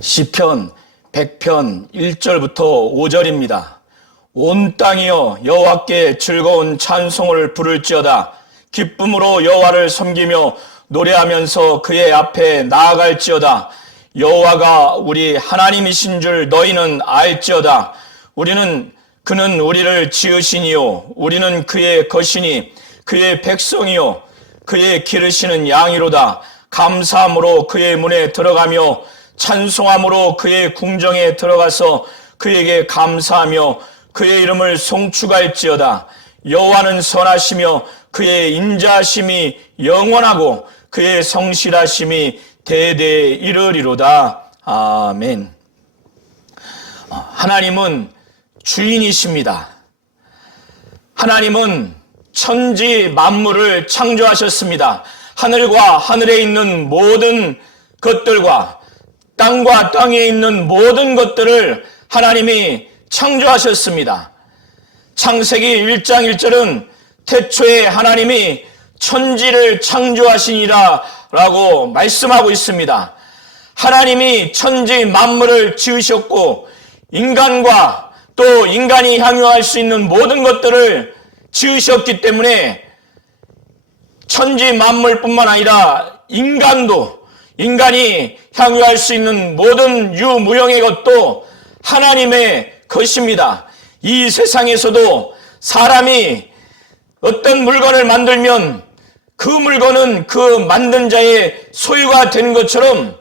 시편 100편 1절부터 5절입니다. 온 땅이여 여호와께 즐거운 찬송을 부를지어다. 기쁨으로 여호와를 섬기며 노래하면서 그의 앞에 나아갈지어다. 여호와가 우리 하나님이신 줄 너희는 알지어다. 그는 우리를 지으시니요 우리는 그의 것이니 그의 백성이요 그의 기르시는 양이로다. 감사함으로 그의 문에 들어가며 찬송함으로 그의 궁정에 들어가서 그에게 감사하며 그의 이름을 송축할지어다. 여호와는 선하시며 그의 인자하심이 영원하고 그의 성실하심이 대대에 이르리로다. 아멘. 하나님은 주인이십니다. 하나님은 천지 만물을 창조하셨습니다. 하늘과 하늘에 있는 모든 것들과 땅과 땅에 있는 모든 것들을 하나님이 창조하셨습니다. 창세기 1장 1절은 태초에 하나님이 천지를 창조하시니라 라고 말씀하고 있습니다. 하나님이 천지 만물을 지으셨고 인간과 또 인간이 향유할 수 있는 모든 것들을 지으셨기 때문에 천지 만물뿐만 아니라 인간이 향유할 수 있는 모든 유무형의 것도 하나님의 것입니다. 이 세상에서도 사람이 어떤 물건을 만들면 그 물건은 그 만든 자의 소유가 된 것처럼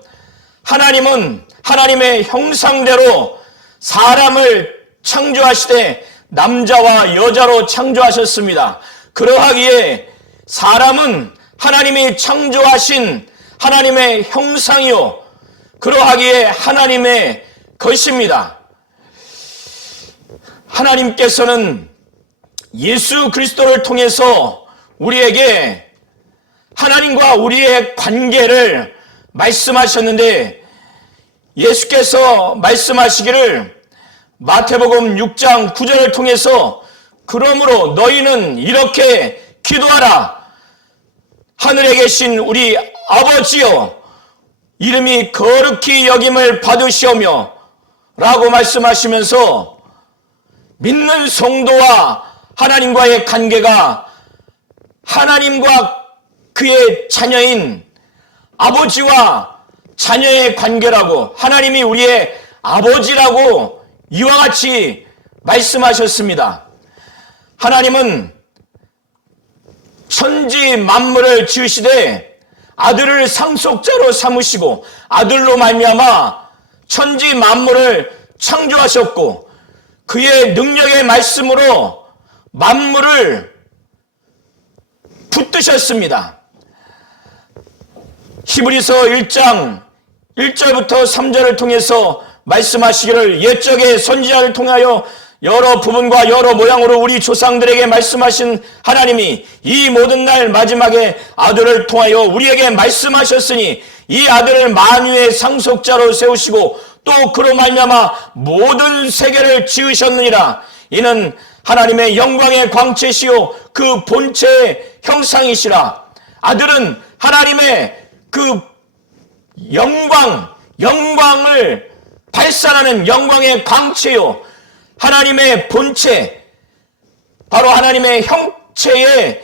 하나님은 하나님의 형상대로 사람을 창조하시되 남자와 여자로 창조하셨습니다. 그러하기에 사람은 하나님이 창조하신 하나님의 형상이요 그러하기에 하나님의 것입니다. 하나님께서는 예수 그리스도를 통해서 우리에게 하나님과 우리의 관계를 말씀하셨는데 예수께서 말씀하시기를 마태복음 6장 9절을 통해서 그러므로 너희는 이렇게 기도하라. 하늘에 계신 우리 아버지여 이름이 거룩히 여김을 받으시오며 라고 말씀하시면서 믿는 성도와 하나님과의 관계가 하나님과 그의 자녀인 아버지와 자녀의 관계라고 하나님이 우리의 아버지라고 이와 같이 말씀하셨습니다. 하나님은 천지 만물을 지으시되 아들을 상속자로 삼으시고 아들로 말미암아 천지 만물을 창조하셨고 그의 능력의 말씀으로 만물을 붙드셨습니다. 히브리서 1장 1절부터 3절을 통해서 말씀하시기를 옛적의 선지자를 통하여 여러 부분과 여러 모양으로 우리 조상들에게 말씀하신 하나님이 이 모든 날 마지막에 아들을 통하여 우리에게 말씀하셨으니 이 아들을 만유의 상속자로 세우시고 또 그로 말미암아 모든 세계를 지으셨느니라. 이는 하나님의 영광의 광채시요 그 본체의 형상이시라. 아들은 하나님의 그 영광을 발산하는 영광의 광채요 하나님의 본체, 바로 하나님의 형체의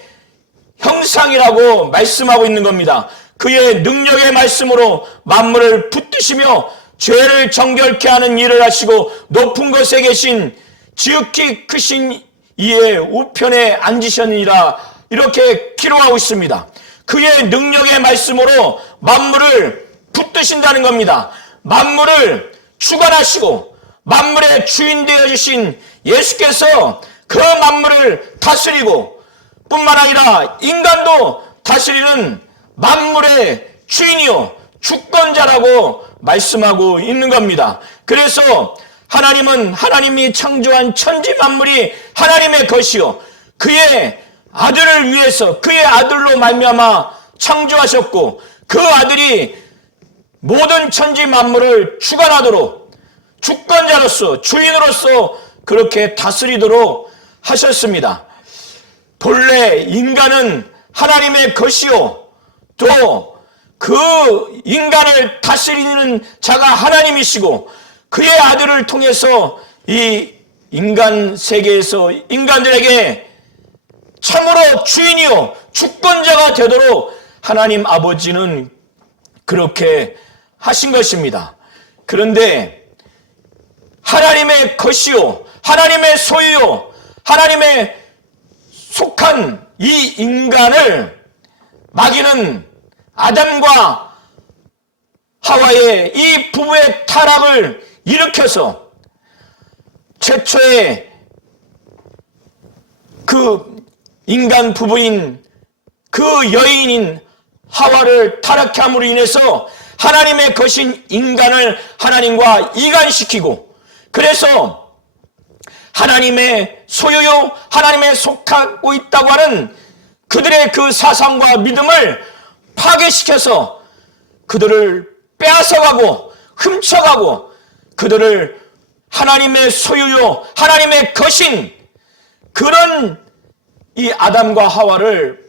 형상이라고 말씀하고 있는 겁니다. 그의 능력의 말씀으로 만물을 붙드시며 죄를 정결케 하는 일을 하시고 높은 곳에 계신 지극히 크신 이의 우편에 앉으셨느니라. 이렇게 기록하고 있습니다. 그의 능력의 말씀으로 만물을 붙드신다는 겁니다. 만물을 주관하시고 만물의 주인 되어주신 예수께서 그 만물을 다스리고 뿐만 아니라 인간도 다스리는 만물의 주인이요 주권자라고 말씀하고 있는 겁니다. 그래서 하나님은 하나님이 창조한 천지 만물이 하나님의 것이요 그의 아들을 위해서 그의 아들로 말미암아 창조하셨고 그 아들이 모든 천지 만물을 주관하도록 주권자로서 주인으로서 그렇게 다스리도록 하셨습니다. 본래 인간은 하나님의 것이요 또 그 인간을 다스리는 자가 하나님이시고 그의 아들을 통해서 이 인간 세계에서 인간들에게 참으로 주인이요 주권자가 되도록 하나님 아버지는 그렇게 하신 것입니다. 그런데 하나님의 것이요 하나님의 소유요 하나님의 속한 이 인간을 마귀는 아담과 하와의 이 부부의 타락을 일으켜서 최초의 그 인간 부부인 그 여인인 하와를 타락케 함으로 인해서 하나님의 것인 인간을 하나님과 이간시키고 그래서 하나님의 소유요 하나님의 속하고 있다고 하는 그들의 그 사상과 믿음을 파괴시켜서 그들을 빼앗아가고 훔쳐가고 그들을 하나님의 소유요 하나님의 것인 그런 이 아담과 하와를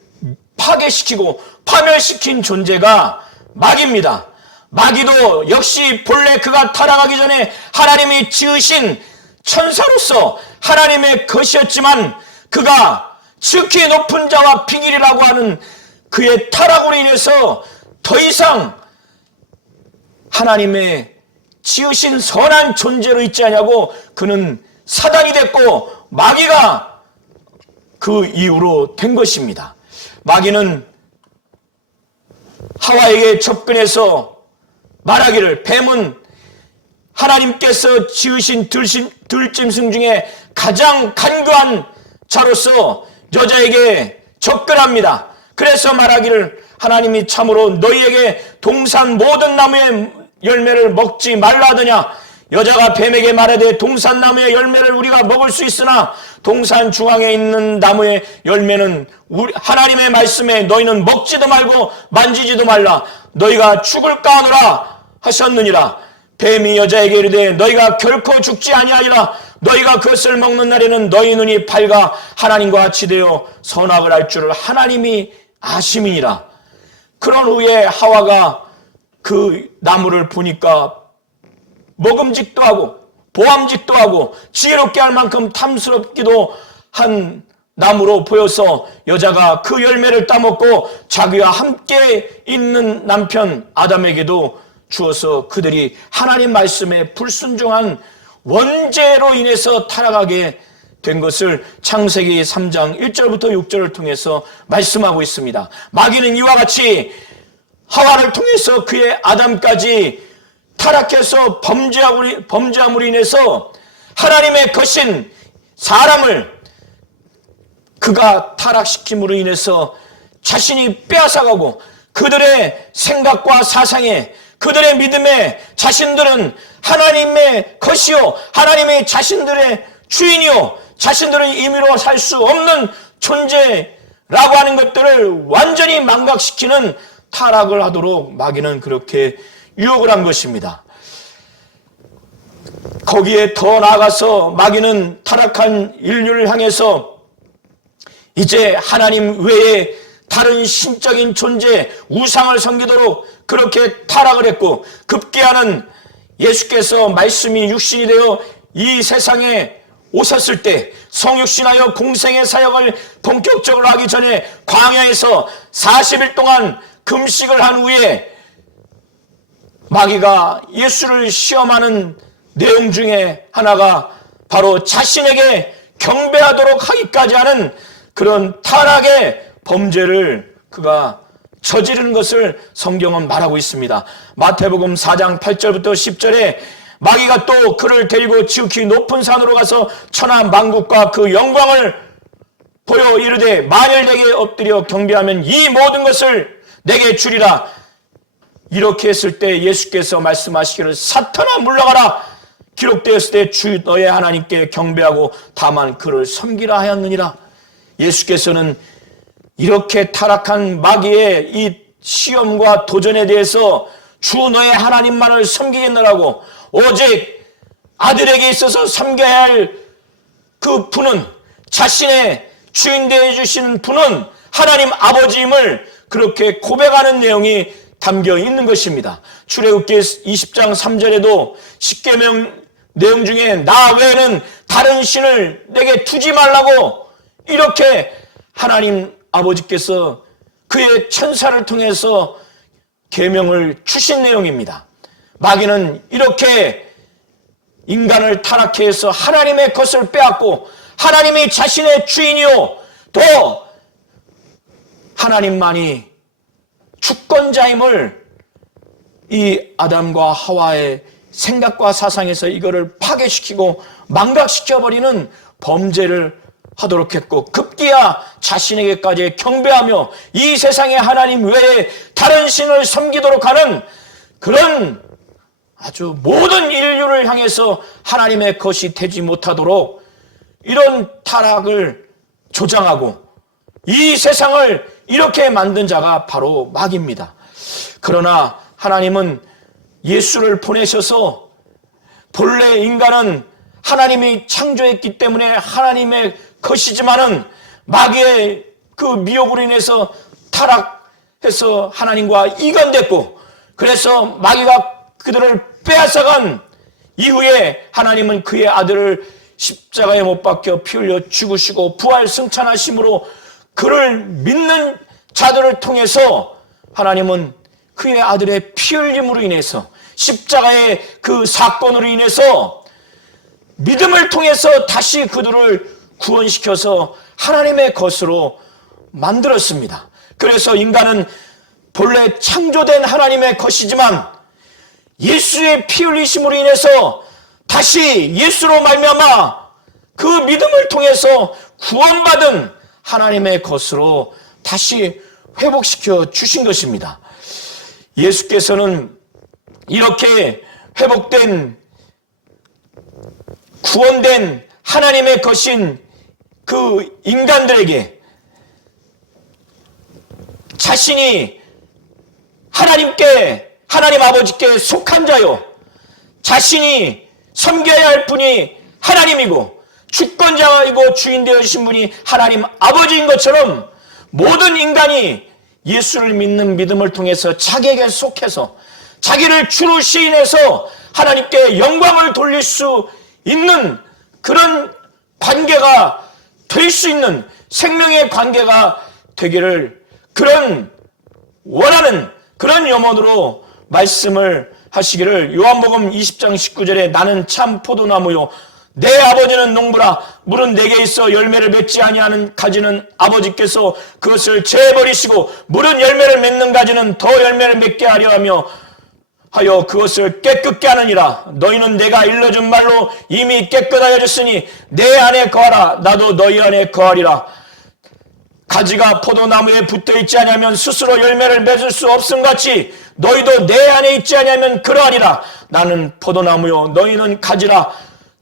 파괴시키고 파멸시킨 존재가 마귀입니다. 마귀도 역시 본래 그가 타락하기 전에 하나님이 지으신 천사로서 하나님의 것이었지만 그가 지극히 높은 자와 비밀이라고 하는 그의 타락으로 인해서 더 이상 하나님의 지으신 선한 존재로 있지 않냐고 그는 사단이 됐고 마귀가 그 이후로 된 것입니다. 마귀는 하와에게 접근해서 말하기를 뱀은 하나님께서 지으신 들짐승 중에 가장 간교한 자로서 여자에게 접근합니다. 그래서 말하기를 하나님이 참으로 너희에게 동산 모든 나무의 열매를 먹지 말라 하더냐. 여자가 뱀에게 말하되 동산 나무의 열매를 우리가 먹을 수 있으나 동산 중앙에 있는 나무의 열매는 하나님의 말씀에 너희는 먹지도 말고 만지지도 말라. 너희가 죽을까 하노라 하셨느니라. 뱀이 여자에게 이르되 너희가 결코 죽지 아니하리라. 너희가 그것을 먹는 날에는 너희 눈이 밝아 하나님과 같이 되어 선악을 알 줄을 하나님이 아심이니라. 그런 후에 하와가 그 나무를 보니까 먹음직도 하고 보암직도 하고 지혜롭게 할 만큼 탐스럽기도 한 나무로 보여서 여자가 그 열매를 따먹고 자기와 함께 있는 남편 아담에게도 주어서 그들이 하나님 말씀에 불순종한 원죄로 인해서 타락하게 된 것을 창세기 3장 1절부터 6절을 통해서 말씀하고 있습니다. 마귀는 이와 같이 하와를 통해서 그의 아담까지 타락해서 범죄함으로 인해서 하나님의 것인 사람을 그가 타락시킴으로 인해서 자신이 빼앗아가고 그들의 생각과 사상에 그들의 믿음에 자신들은 하나님의 것이요 하나님의 자신들의 주인이요 자신들은 임의로 살 수 없는 존재라고 하는 것들을 완전히 망각시키는 타락을 하도록 마귀는 그렇게 유혹을 한 것입니다. 거기에 더 나아가서 마귀는 타락한 인류를 향해서 이제 하나님 외에 다른 신적인 존재 우상을 섬기도록 그렇게 타락을 했고 급기야는 예수께서 말씀이 육신이 되어 이 세상에 오셨을 때 성육신하여 공생의 사역을 본격적으로 하기 전에 광야에서 40일 동안 금식을 한 후에 마귀가 예수를 시험하는 내용 중에 하나가 바로 자신에게 경배하도록 하기까지 하는 그런 타락의 범죄를 그가 저지르는 것을 성경은 말하고 있습니다. 마태복음 4장 8절부터 10절에 마귀가 또 그를 데리고 지극히 높은 산으로 가서 천하 만국과 그 영광을 보여 이르되 만일 내게 엎드려 경배하면 이 모든 것을 내게 주리라. 이렇게 했을 때 예수께서 말씀하시기를 사탄아 물러가라. 기록되었을 때 주 너의 하나님께 경배하고 다만 그를 섬기라 하였느니라. 예수께서는 이렇게 타락한 마귀의 이 시험과 도전에 대해서 주 너의 하나님만을 섬기겠노라고 오직 아들에게 있어서 섬겨야 할 그 분은 자신의 주인 되어 주시는 분은 하나님 아버지임을 그렇게 고백하는 내용이 담겨 있는 것입니다. 출애굽기 20장 3절에도 십계명 내용 중에 나 외에는 다른 신을 내게 두지 말라고 이렇게 하나님 아버지께서 그의 천사를 통해서 계명을 주신 내용입니다. 마귀는 이렇게 인간을 타락해 해서 하나님의 것을 빼앗고 하나님이 자신의 주인이요 또 하나님만이 주권자임을 이 아담과 하와의 생각과 사상에서 이거를 파괴시키고 망각시켜버리는 범죄를 하도록 했고 급기야 자신에게까지 경배하며 이 세상에 하나님 외에 다른 신을 섬기도록 하는 그런 아주 모든 인류를 향해서 하나님의 것이 되지 못하도록 이런 타락을 조장하고 이 세상을 이렇게 만든 자가 바로 마귀입니다. 그러나 하나님은 예수를 보내셔서 본래 인간은 하나님이 창조했기 때문에 하나님의 것이지만은 마귀의 그 미혹으로 인해서 타락해서 하나님과 이간됐고 그래서 마귀가 그들을 빼앗아간 이후에 하나님은 그의 아들을 십자가에 못 박혀 피 흘려 죽으시고 부활 승천하심으로 그를 믿는 자들을 통해서 하나님은 그의 아들의 피 흘림으로 인해서 십자가의 그 사건으로 인해서 믿음을 통해서 다시 그들을 구원시켜서 하나님의 것으로 만들었습니다. 그래서 인간은 본래 창조된 하나님의 것이지만 예수의 피 흘리심으로 인해서 다시 예수로 말미암아 그 믿음을 통해서 구원받은 하나님의 것으로 다시 회복시켜 주신 것입니다. 예수께서는 이렇게 회복된 구원된 하나님의 것인 그 인간들에게 자신이 하나님 아버지께 속한 자요 자신이 섬겨야 할 분이 하나님이고 주권자이고 주인 되어주신 분이 하나님 아버지인 것처럼 모든 인간이 예수를 믿는 믿음을 통해서 자기에게 속해서 자기를 주로 시인해서 하나님께 영광을 돌릴 수 있는 그런 관계가 될 수 있는 생명의 관계가 되기를 그런 원하는 그런 염원으로 말씀을 하시기를 요한복음 20장 19절에 나는 참 포도나무요 내 아버지는 농부라 물은 내게 있어 열매를 맺지 아니하는 가지는 아버지께서 그것을 재버리시고 물은 열매를 맺는 가지는 더 열매를 맺게 하려 하여 그것을 깨끗게 하느니라. 너희는 내가 일러준 말로 이미 깨끗하여졌으니 내 안에 거하라. 나도 너희 안에 거하리라. 가지가 포도나무에 붙어있지 아니하면 스스로 열매를 맺을 수 없음같이 너희도 내 안에 있지 아니하면 그러하리라. 나는 포도나무요 너희는 가지라.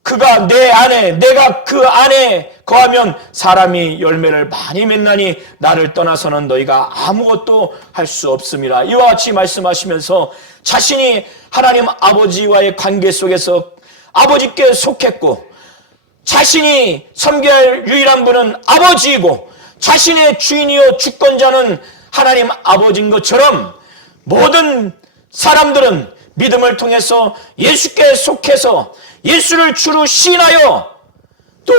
그가 내 안에 내가 그 안에 거하면 사람이 열매를 많이 맺나니 나를 떠나서는 너희가 아무것도 할 수 없음이라. 이와 같이 말씀하시면서 자신이 하나님 아버지와의 관계 속에서 아버지께 속했고 자신이 섬겨야 할 유일한 분은 아버지이고 자신의 주인이요 주권자는 하나님 아버지인 것처럼 모든 사람들은 믿음을 통해서 예수께 속해서 예수를 주로 시인하여 또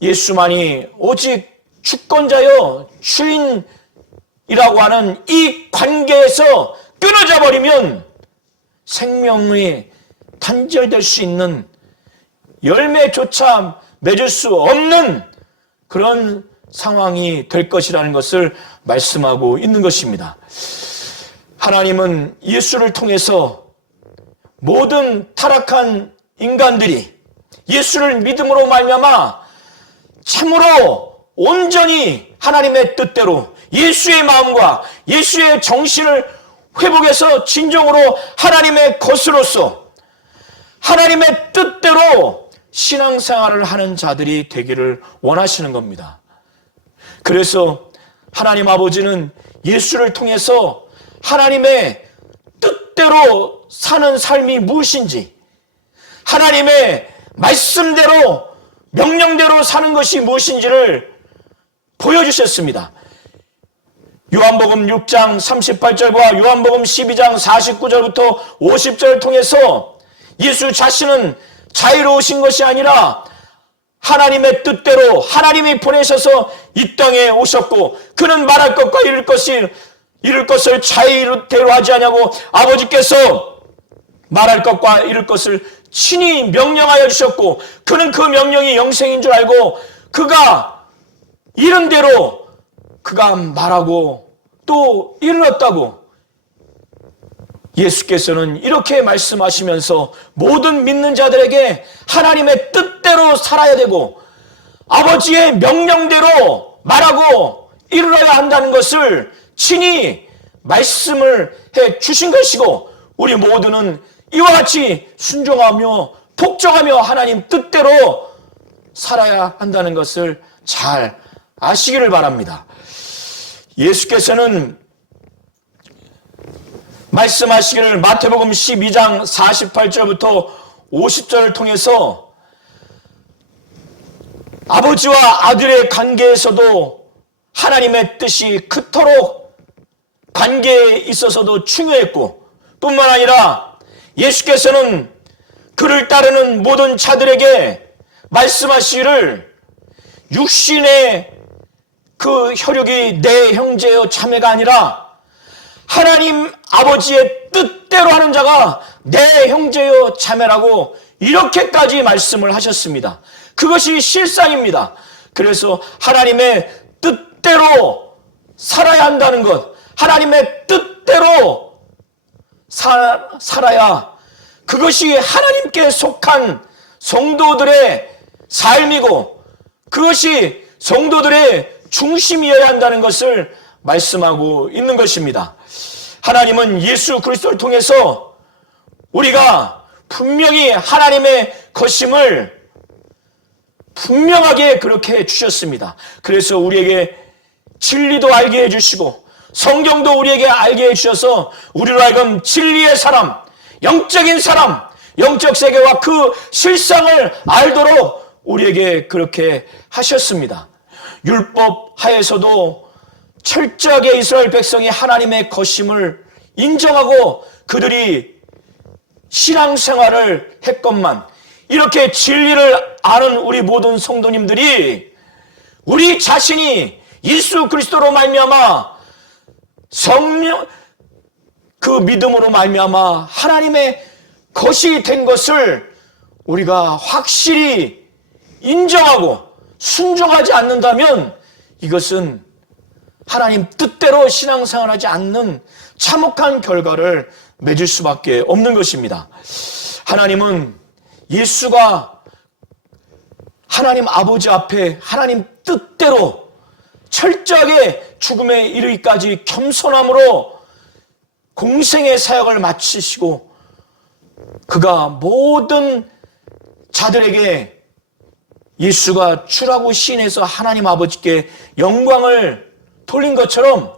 예수만이 오직 주권자요 주인이라고 하는 이 관계에서 끊어져 버리면 생명이 단절될 수 있는 열매조차 맺을 수 없는 그런 상황이 될 것이라는 것을 말씀하고 있는 것입니다. 하나님은 예수를 통해서 모든 타락한 인간들이 예수를 믿음으로 말미암아 참으로 온전히 하나님의 뜻대로 예수의 마음과 예수의 정신을 회복해서 진정으로 하나님의 것으로서 하나님의 뜻대로 신앙생활을 하는 자들이 되기를 원하시는 겁니다. 그래서 하나님 아버지는 예수를 통해서 하나님의 뜻대로 사는 삶이 무엇인지 하나님의 말씀대로 명령대로 사는 것이 무엇인지를 보여주셨습니다. 요한복음 6장 38절과 요한복음 12장 49절부터 50절을 통해서 예수 자신은 자유로우신 것이 아니라 하나님의 뜻대로 하나님이 보내셔서 이 땅에 오셨고, 그는 말할 것과 이룰 것을 자유대로 하지 아니하고 아버지께서 말할 것과 이룰 것을 친히 명령하여 주셨고, 그는 그 명령이 영생인 줄 알고 그가 이른 대로 그가 말하고 또 이르렀다고 예수께서는 이렇게 말씀하시면서 모든 믿는 자들에게 하나님의 뜻대로 살아야 되고 아버지의 명령대로 말하고 이르러야 한다는 것을 친히 말씀을 해 주신 것이고, 우리 모두는 이와 같이 순종하며 복종하며 하나님 뜻대로 살아야 한다는 것을 잘 아시기를 바랍니다. 예수께서는 말씀하시기를 마태복음 12장 48절부터 50절을 통해서 아버지와 아들의 관계에서도 하나님의 뜻이 그토록 관계에 있어서도 중요했고, 뿐만 아니라 예수께서는 그를 따르는 모든 자들에게 말씀하시기를 육신의 그 혈육이 내 형제여 자매가 아니라 하나님 아버지의 뜻대로 하는 자가 내 형제여 자매라고 이렇게까지 말씀을 하셨습니다. 그것이 실상입니다. 그래서 하나님의 뜻대로 살아야 한다는 것, 하나님의 뜻대로 살아야 그것이 하나님께 속한 성도들의 삶이고 그것이 성도들의 중심이어야 한다는 것을 말씀하고 있는 것입니다. 하나님은 예수 그리스도를 통해서 우리가 분명히 하나님의 것임을 분명하게 그렇게 해주셨습니다. 그래서 우리에게 진리도 알게 해주시고 성경도 우리에게 알게 해주셔서 우리로 하여금 진리의 사람, 영적인 사람, 영적 세계와 그 실상을 알도록 우리에게 그렇게 하셨습니다. 율법 하에서도 철저하게 이스라엘 백성이 하나님의 것임을 인정하고 그들이 신앙생활을 했건만, 이렇게 진리를 아는 우리 모든 성도님들이 우리 자신이 예수 그리스도로 말미암아 성령 그 믿음으로 말미암아 하나님의 것이 된 것을 우리가 확실히 인정하고 순종하지 않는다면 이것은 하나님 뜻대로 신앙생활하지 않는 참혹한 결과를 맺을 수밖에 없는 것입니다. 하나님은 예수가 하나님 아버지 앞에 하나님 뜻대로 철저하게 죽음에 이르기까지 겸손함으로 공생의 사역을 마치시고 그가 모든 자들에게 예수가 주라고 시인해서 하나님 아버지께 영광을 돌린 것처럼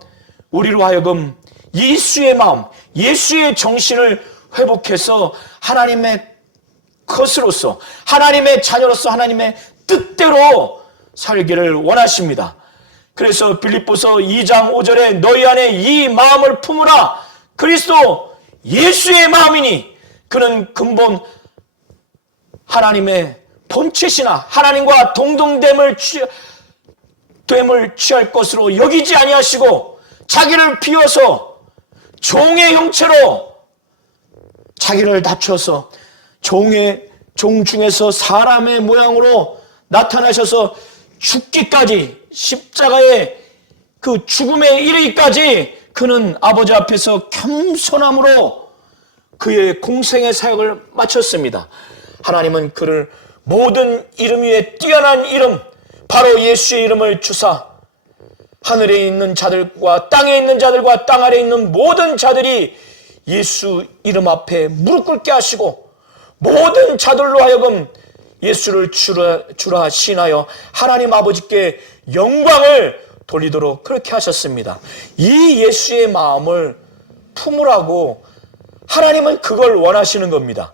우리로 하여금 예수의 마음, 예수의 정신을 회복해서 하나님의 것으로서 하나님의 자녀로서 하나님의 뜻대로 살기를 원하십니다. 그래서 빌립보서 2장 5절에 너희 안에 이 마음을 품으라. 그리스도 예수의 마음이니 그는 근본 하나님의 본체시나 하나님과 동등됨을 취할 것으로 여기지 아니하시고 자기를 비워서 종의 형체로 자기를 낮춰서 종 중에서 사람의 모양으로 나타나셔서 죽기까지 십자가의 그 죽음에 이르기까지 그는 아버지 앞에서 겸손함으로 그의 공생의 사역을 마쳤습니다. 하나님은 그를 모든 이름 위에 뛰어난 이름 바로 예수의 이름을 주사 하늘에 있는 자들과 땅에 있는 자들과 땅 아래에 있는 모든 자들이 예수 이름 앞에 무릎 꿇게 하시고 모든 자들로 하여금 예수를 주라 신하여 하나님 아버지께 영광을 돌리도록 그렇게 하셨습니다. 이 예수의 마음을 품으라고 하나님은 그걸 원하시는 겁니다.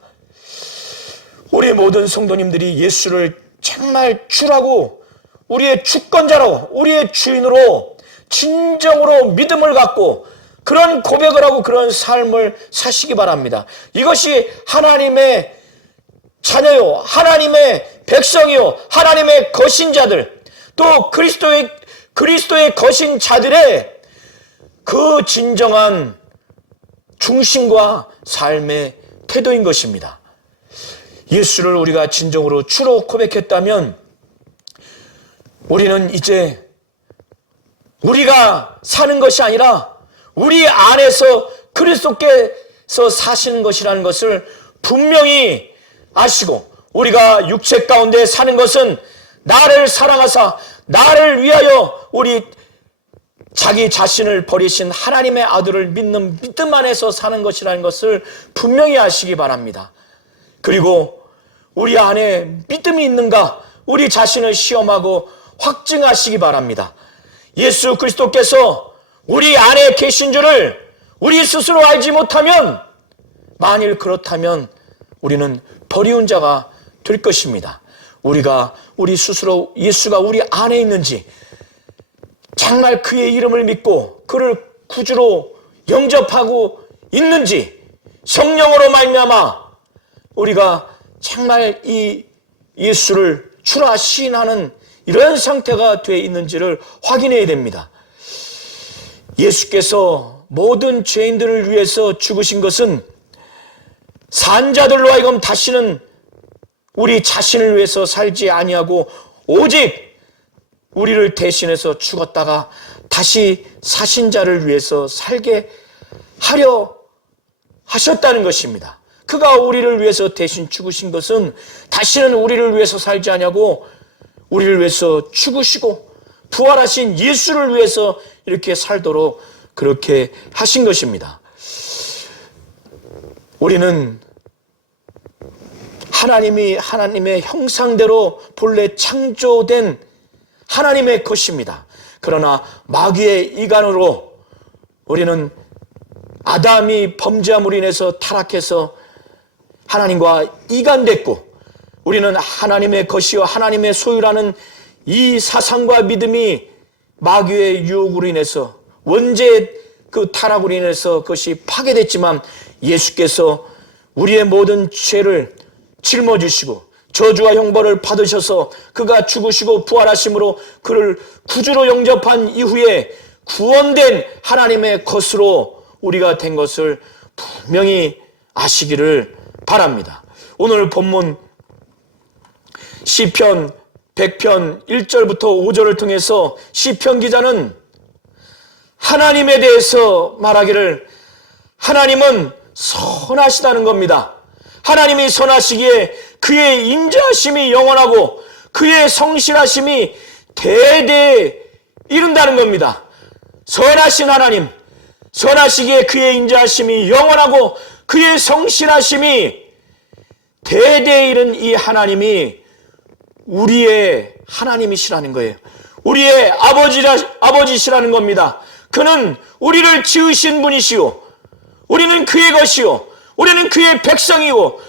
우리 모든 성도님들이 예수를 정말 주라고 우리의 주권자로 우리의 주인으로 진정으로 믿음을 갖고 그런 고백을 하고 그런 삶을 사시기 바랍니다. 이것이 하나님의 자녀요, 하나님의 백성이요, 하나님의 거신 자들, 또 그리스도의 거신 자들의 그 진정한 중심과 삶의 태도인 것입니다. 예수를 우리가 진정으로 주로 고백했다면 우리는 이제 우리가 사는 것이 아니라 우리 안에서 그리스도께서 사시는 것이라는 것을 분명히 아시고, 우리가 육체 가운데 사는 것은 나를 사랑하사 나를 위하여 우리 자기 자신을 버리신 하나님의 아들을 믿는 믿음 안에서 사는 것이라는 것을 분명히 아시기 바랍니다. 그리고 우리 안에 믿음이 있는가, 우리 자신을 시험하고 확증하시기 바랍니다. 예수 그리스도께서 우리 안에 계신 줄을 우리 스스로 알지 못하면, 만일 그렇다면 우리는 버리운 자가 될 것입니다. 우리가 우리 스스로 예수가 우리 안에 있는지, 정말 그의 이름을 믿고 그를 구주로 영접하고 있는지, 성령으로 말미암아 우리가 정말 이 예수를 주라 시인하는 이런 상태가 되어 있는지를 확인해야 됩니다. 예수께서 모든 죄인들을 위해서 죽으신 것은 산자들로 하여금 다시는 우리 자신을 위해서 살지 아니하고 오직 우리를 대신해서 죽었다가 다시 사신 자를 위해서 살게 하려 하셨다는 것입니다. 그가 우리를 위해서 대신 죽으신 것은 다시는 우리를 위해서 살지 아니하고 우리를 위해서 죽으시고 부활하신 예수를 위해서 이렇게 살도록 그렇게 하신 것입니다. 우리는 하나님의 형상대로 본래 창조된 하나님의 것입니다. 그러나 마귀의 이간으로 우리는 아담이 범죄함으로 인해서 타락해서 하나님과 이간됐고, 우리는 하나님의 것이요 하나님의 소유라는 이 사상과 믿음이 마귀의 유혹으로 인해서, 원죄의 그 타락으로 인해서 그것이 파괴됐지만, 예수께서 우리의 모든 죄를 짊어지시고 저주와 형벌을 받으셔서 그가 죽으시고 부활하심으로 그를 구주로 영접한 이후에 구원된 하나님의 것으로 우리가 된 것을 분명히 아시기를 바랍니다. 오늘 본문 시편 100편 1절부터 5절을 통해서 시편 기자는 하나님에 대해서 말하기를, 하나님은 선하시다는 겁니다. 하나님이 선하시기에 그의 인자하심이 영원하고 그의 성실하심이 대대에 이른다는 겁니다. 선하신 하나님, 선하시기에 그의 인자하심이 영원하고 그의 성실하심이 대대에 이른 이 하나님이 우리의 하나님이시라는 거예요. 우리의 아버지시라는 겁니다. 그는 우리를 지으신 분이시오, 우리는 그의 것이요, 우리는 그의 백성이고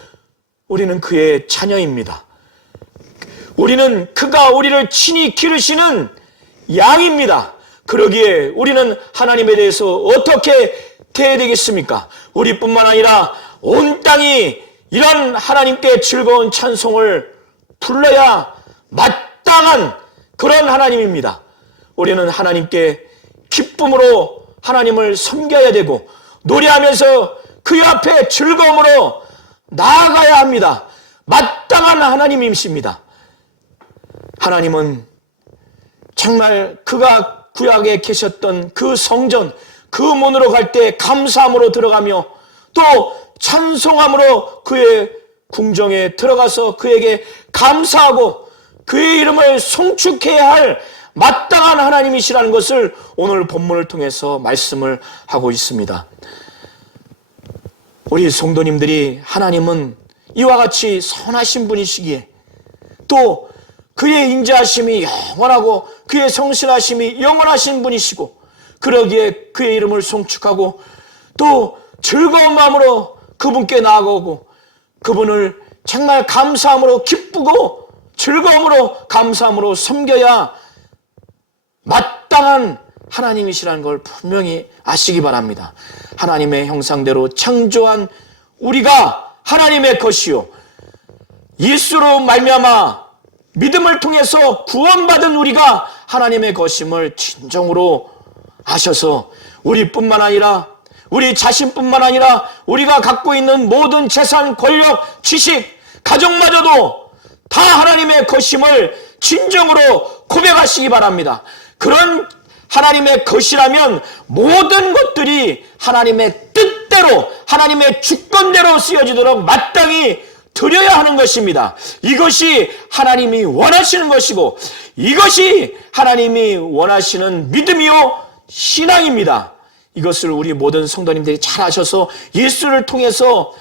우리는 그의 자녀입니다. 우리는 그가 우리를 친히 기르시는 양입니다. 그러기에 우리는 하나님에 대해서 어떻게 대해야 되겠습니까? 우리뿐만 아니라 온 땅이 이런 하나님께 즐거운 찬송을 불러야 마땅한 그런 하나님입니다. 우리는 하나님께 기쁨으로 하나님을 섬겨야 되고 노래하면서 그 앞에 즐거움으로 나아가야 합니다. 마땅한 하나님이십니다. 하나님은 정말 그가 구약에 계셨던 그 성전, 그 문으로 갈 때 감사함으로 들어가며 또 찬송함으로 그의 궁정에 들어가서 그에게 감사하고 그의 이름을 송축해야 할 마땅한 하나님이시라는 것을 오늘 본문을 통해서 말씀을 하고 있습니다. 우리 성도님들이 하나님은 이와 같이 선하신 분이시기에 또 그의 인자하심이 영원하고 그의 성실하심이 영원하신 분이시고, 그러기에 그의 이름을 송축하고 또 즐거운 마음으로 그분께 나아가고 그분을 정말 감사함으로 기쁘고 즐거움으로 감사함으로 섬겨야 마땅한 하나님이시라는 걸 분명히 아시기 바랍니다. 하나님의 형상대로 창조한 우리가 하나님의 것이요, 예수로 말미암아 믿음을 통해서 구원받은 우리가 하나님의 것임을 진정으로 아셔서 우리뿐만 아니라, 우리 자신뿐만 아니라 우리가 갖고 있는 모든 재산, 권력, 지식, 가정마저도 다 하나님의 것임을 진정으로 고백하시기 바랍니다. 그런 하나님의 것이라면 모든 것들이 하나님의 뜻대로, 하나님의 주권대로 쓰여지도록 마땅히 드려야 하는 것입니다. 이것이 하나님이 원하시는 것이고, 이것이 하나님이 원하시는 믿음이요 신앙입니다. 이것을 우리 모든 성도님들이 잘 아셔서 예수를 통해서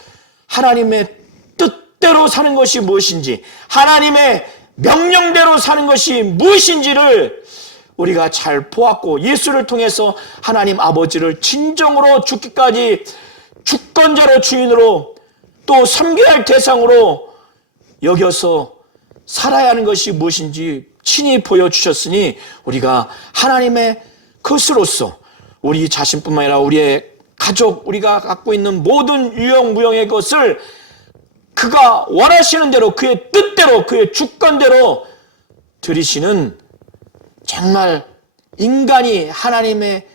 하나님의 뜻대로 사는 것이 무엇인지, 하나님의 명령대로 사는 것이 무엇인지를 우리가 잘 보았고, 예수를 통해서 하나님 아버지를 진정으로 죽기까지 주권자로, 주인으로, 또 섬겨야 할 대상으로 여겨서 살아야 하는 것이 무엇인지 친히 보여주셨으니, 우리가 하나님의 것으로서 우리 자신뿐만 아니라 우리의 가족, 우리가 갖고 있는 모든 유형무형의 것을 그가 원하시는 대로, 그의 뜻대로, 그의 주권대로 드리시는, 정말 인간이 하나님의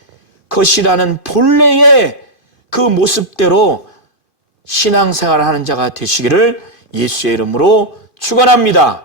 것이라는 본래의 그 모습대로 신앙생활을 하는 자가 되시기를 예수의 이름으로 축원합니다.